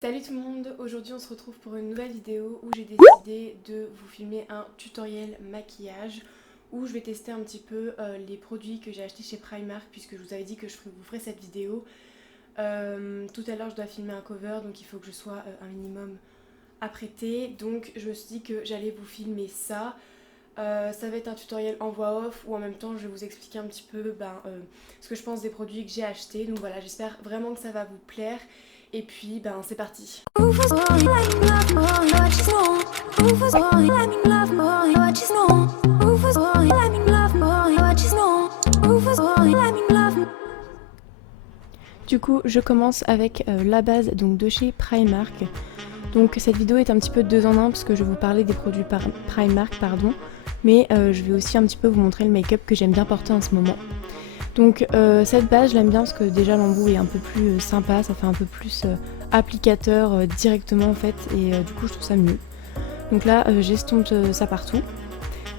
Salut tout le monde, aujourd'hui on se retrouve pour une nouvelle vidéo où j'ai décidé de vous filmer un tutoriel maquillage où je vais tester un petit peu les produits que j'ai achetés chez Primark puisque je vous avais dit que vous ferai cette vidéo. Tout à l'heure je dois filmer un cover donc il faut que je sois un minimum apprêtée, donc je me suis dit que j'allais vous filmer ça. Ça va être un tutoriel en voix off où en même temps je vais vous expliquer un petit peu ce que je pense des produits que j'ai achetés. Donc voilà, j'espère vraiment que ça va vous plaire. Et puis c'est parti. Du coup je commence avec la base donc de chez Primark. Donc cette vidéo est un petit peu 2 en 1 parce que je vais vous parler des produits Primark mais je vais aussi un petit peu vous montrer le make-up que j'aime bien porter en ce moment. Donc cette base je l'aime bien parce que déjà l'embout est un peu plus sympa, ça fait un peu plus applicateur directement en fait et du coup je trouve ça mieux. Donc là j'estompe ça partout.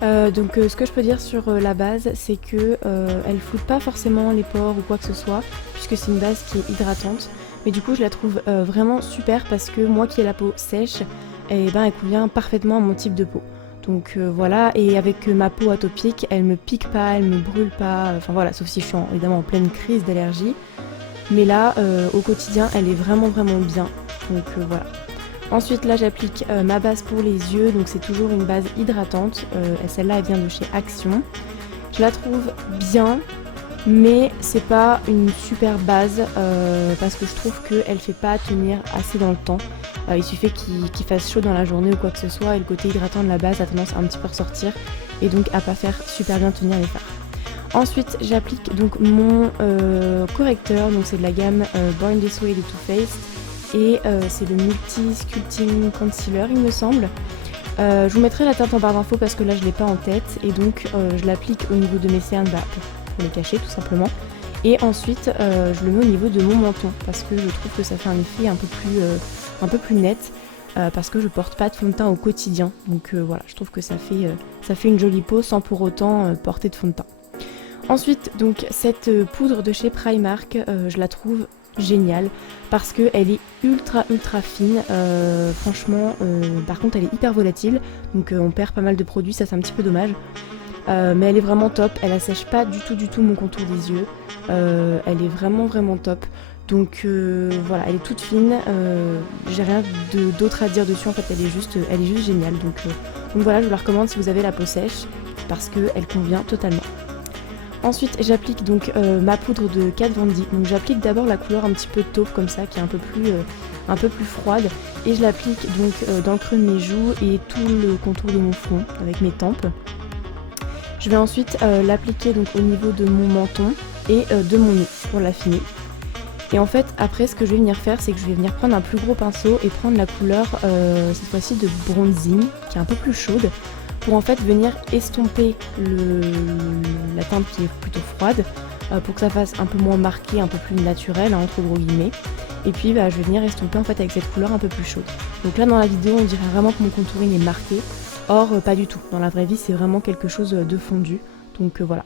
Ce que je peux dire sur la base c'est que elle floute pas forcément les pores ou quoi que ce soit puisque c'est une base qui est hydratante, mais du coup je la trouve vraiment super parce que moi qui ai la peau sèche, elle convient parfaitement à mon type de peau. Donc voilà, et avec ma peau atopique, elle me pique pas, elle me brûle pas, enfin voilà, sauf si je suis évidemment en pleine crise d'allergie. Mais là, au quotidien, elle est vraiment bien. Donc voilà. Ensuite là j'applique ma base pour les yeux, donc c'est toujours une base hydratante. Celle-là elle vient de chez Action. Je la trouve bien, mais c'est pas une super base parce que je trouve qu'elle fait pas tenir assez dans le temps. Il suffit qu'il fasse chaud dans la journée ou quoi que ce soit et le côté hydratant de la base a tendance à un petit peu ressortir et donc à pas faire super bien tenir les fards. Ensuite j'applique donc mon correcteur, donc c'est de la gamme Born This Way de Too Faced et c'est le Multi Sculpting Concealer il me semble. Je vous mettrai la teinte en barre d'infos parce que là je l'ai pas en tête et donc je l'applique au niveau de mes cernes pour les cacher tout simplement. Et ensuite je le mets au niveau de mon menton parce que je trouve que ça fait un effet un peu plus net parce que je porte pas de fond de teint au quotidien. Donc voilà, je trouve que ça fait une jolie peau sans pour autant porter de fond de teint. Ensuite donc cette poudre de chez Primark, je la trouve géniale parce qu'elle est ultra fine, franchement par contre elle est hyper volatile donc on perd pas mal de produits, ça c'est un petit peu dommage. Mais elle est vraiment top, elle assèche pas du tout mon contour des yeux, elle est vraiment top. Donc voilà, elle est toute fine, j'ai rien d'autre à dire dessus en fait, elle est juste géniale. Donc voilà, je vous la recommande si vous avez la peau sèche parce qu'elle convient totalement. Ensuite j'applique donc ma poudre de Kat Von D. Donc j'applique d'abord la couleur un petit peu taupe comme ça qui est un peu plus froide et je l'applique donc dans le creux de mes joues et tout le contour de mon front avec mes tempes. Je vais ensuite l'appliquer donc au niveau de mon menton et de mon nez pour l'affiner. Et en fait après ce que je vais venir faire c'est que je vais venir prendre un plus gros pinceau et prendre la couleur cette fois-ci de bronzing qui est un peu plus chaude pour en fait venir estomper la teinte qui est plutôt froide pour que ça fasse un peu moins marqué, un peu plus naturel entre gros guillemets. Et puis je vais venir estomper en fait avec cette couleur un peu plus chaude. Donc là dans la vidéo on dirait vraiment que mon contouring est marqué. Or pas du tout, dans la vraie vie c'est vraiment quelque chose de fondu, donc voilà.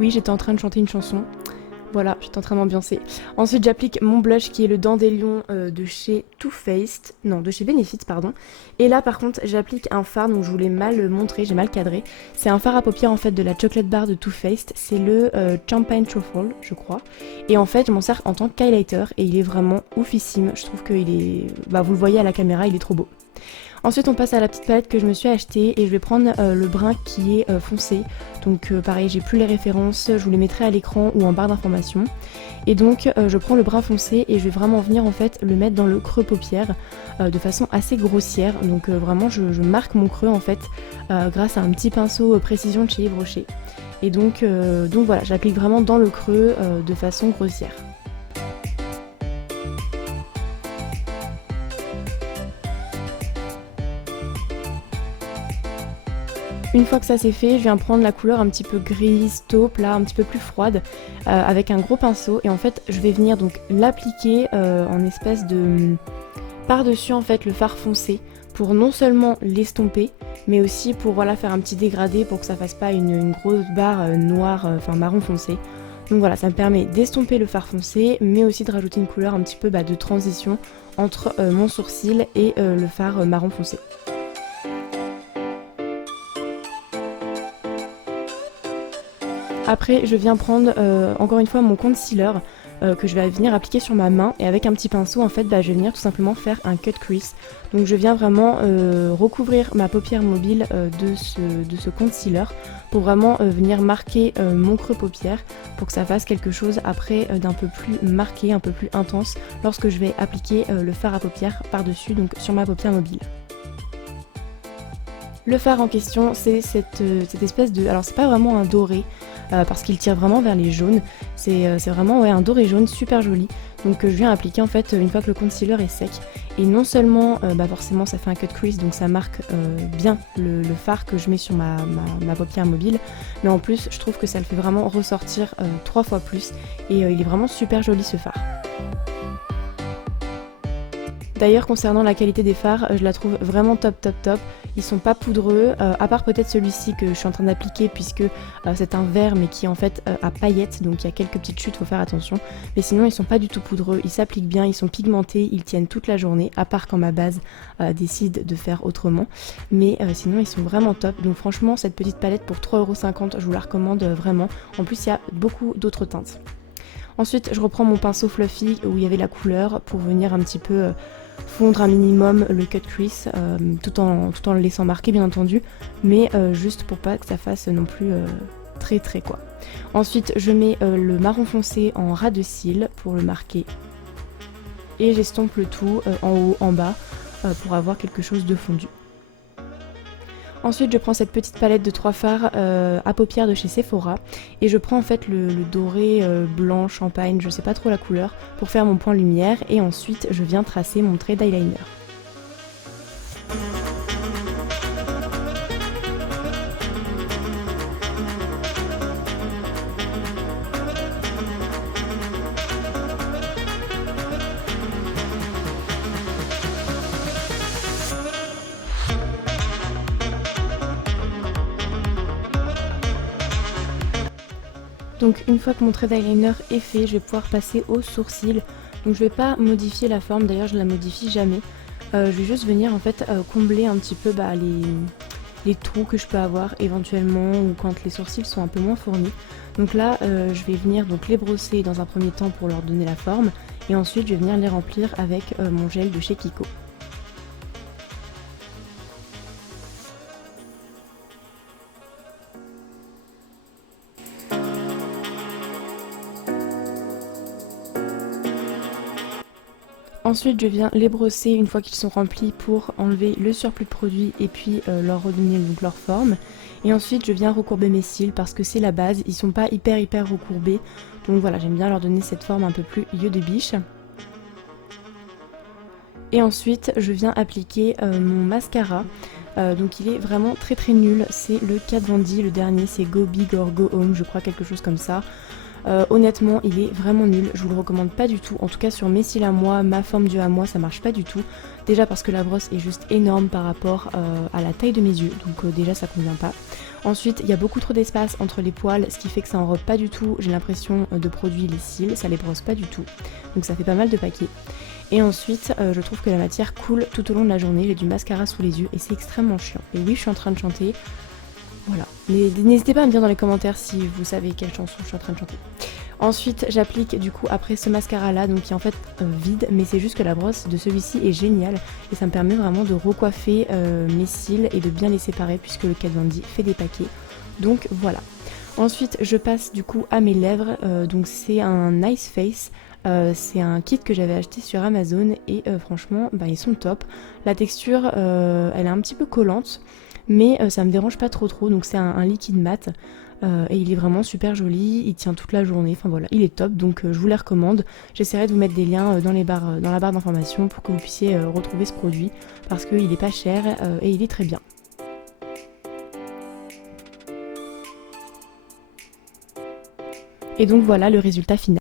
Oui, j'étais en train de chanter une chanson, voilà, j'étais en train d'ambiancer. Ensuite j'applique mon blush qui est le Dandelion de chez Too Faced, non de chez Benefit pardon. Et là par contre j'applique un fard, donc je vous l'ai mal montré, j'ai mal cadré. C'est un fard à paupières en fait de la Chocolate Bar de Too Faced, c'est le Champagne Truffle je crois. Et en fait je m'en sers en tant qu'highlighter et il est vraiment oufissime, je trouve qu'il est, vous le voyez à la caméra, il est trop beau. Ensuite on passe à la petite palette que je me suis achetée et je vais prendre le brun qui est foncé. Donc pareil, j'ai plus les références, je vous les mettrai à l'écran ou en barre d'informations. Et donc je prends le brun foncé et je vais vraiment venir en fait le mettre dans le creux paupière de façon assez grossière. Donc vraiment je marque mon creux en fait grâce à un petit pinceau précision de chez Yves Rocher. Et donc voilà, j'applique vraiment dans le creux de façon grossière. Une fois que ça c'est fait, je viens prendre la couleur un petit peu grise, taupe, là, un petit peu plus froide, avec un gros pinceau. Et en fait, je vais venir donc l'appliquer en espèce de par-dessus en fait le fard foncé. pour non seulement l'estomper, mais aussi pour voilà, faire un petit dégradé pour que ça fasse pas une grosse barre noire, enfin marron foncé. Donc voilà, ça me permet d'estomper le fard foncé, mais aussi de rajouter une couleur un petit peu de transition entre mon sourcil et le fard marron foncé. Après, je viens prendre encore une fois mon concealer que je vais venir appliquer sur ma main, et avec un petit pinceau en fait je vais venir tout simplement faire un cut crease. Donc je viens vraiment recouvrir ma paupière mobile de ce concealer pour vraiment venir marquer mon creux paupière pour que ça fasse quelque chose après d'un peu plus marqué, un peu plus intense lorsque je vais appliquer le fard à paupières par dessus, donc sur ma paupière mobile. Le fard en question, c'est cette espèce de... Alors c'est pas vraiment un doré, parce qu'il tire vraiment vers les jaunes. C'est vraiment ouais, un doré jaune super joli. Donc je viens appliquer en fait une fois que le concealer est sec. Et non seulement forcément ça fait un cut crease, donc ça marque bien le fard que je mets sur ma paupière mobile, mais en plus je trouve que ça le fait vraiment ressortir 3 fois plus. Et il est vraiment super joli ce fard. D'ailleurs concernant la qualité des fards, je la trouve vraiment top. Ils sont pas poudreux, à part peut-être celui-ci que je suis en train d'appliquer puisque c'est un vert mais qui en fait a paillettes, donc il y a quelques petites chutes, faut faire attention. Mais sinon ils sont pas du tout poudreux, ils s'appliquent bien, ils sont pigmentés, ils tiennent toute la journée, à part quand ma base décide de faire autrement. Mais sinon ils sont vraiment top, donc franchement cette petite palette pour 3,50 €, je vous la recommande vraiment. En plus il y a beaucoup d'autres teintes. Ensuite je reprends mon pinceau fluffy où il y avait la couleur pour venir un petit peu... fondre un minimum le cut crease tout en le laissant marquer bien entendu, mais juste pour pas que ça fasse non plus très quoi. Ensuite je mets le marron foncé en ras de cils pour le marquer et j'estompe le tout en haut en bas pour avoir quelque chose de fondu. Ensuite je prends cette petite palette de 3 fards à paupières de chez Sephora et je prends en fait le doré blanc champagne, je sais pas trop la couleur, pour faire mon point lumière, et ensuite je viens tracer mon trait d'eyeliner. Donc une fois que mon trait d'eyeliner est fait, je vais pouvoir passer au sourcil. Donc je vais pas modifier la forme, d'ailleurs je la modifie jamais. Je vais juste venir en fait combler un petit peu les trous que je peux avoir éventuellement, ou quand les sourcils sont un peu moins fournis. Donc là je vais venir donc les brosser dans un premier temps pour leur donner la forme, et ensuite je vais venir les remplir avec mon gel de chez Kiko. Ensuite je viens les brosser une fois qu'ils sont remplis pour enlever le surplus de produit et puis leur redonner donc leur forme. Et ensuite je viens recourber mes cils parce que c'est la base, ils sont pas hyper recourbés. Donc voilà, j'aime bien leur donner cette forme un peu plus yeux de biche. Et ensuite je viens appliquer mon mascara. Donc il est vraiment très nul, c'est le Kat Von D, le dernier, c'est Go Big or Go Home, je crois, quelque chose comme ça. Honnêtement il est vraiment nul, je vous le recommande pas du tout, en tout cas sur mes cils à moi, ma forme d'yeux à moi, ça marche pas du tout. Déjà parce que la brosse est juste énorme par rapport à la taille de mes yeux, donc déjà ça convient pas. Ensuite il y a beaucoup trop d'espace entre les poils, ce qui fait que ça enrobe pas du tout, j'ai l'impression de produire les cils, ça les brosse pas du tout, donc ça fait pas mal de paquets. Et ensuite je trouve que la matière coule tout au long de la journée, j'ai du mascara sous les yeux et c'est extrêmement chiant. Et oui, je suis en train de chanter. Voilà, n'hésitez pas à me dire dans les commentaires si vous savez quelle chanson je suis en train de chanter. Ensuite j'applique du coup après ce mascara là, donc qui est en fait vide, mais c'est juste que la brosse de celui-ci est géniale et ça me permet vraiment de recoiffer mes cils et de bien les séparer puisque le Kat Von D fait des paquets. Donc voilà. Ensuite je passe du coup à mes lèvres, donc c'est un Nice Face. C'est un kit que j'avais acheté sur Amazon et franchement ils sont top. La texture elle est un petit peu collante, mais ça me dérange pas trop, donc c'est un liquide mat et il est vraiment super joli, il tient toute la journée, enfin voilà, il est top, donc je vous les recommande. J'essaierai de vous mettre des liens dans la barre d'information pour que vous puissiez retrouver ce produit parce qu'il est pas cher et il est très bien. Et donc voilà le résultat final.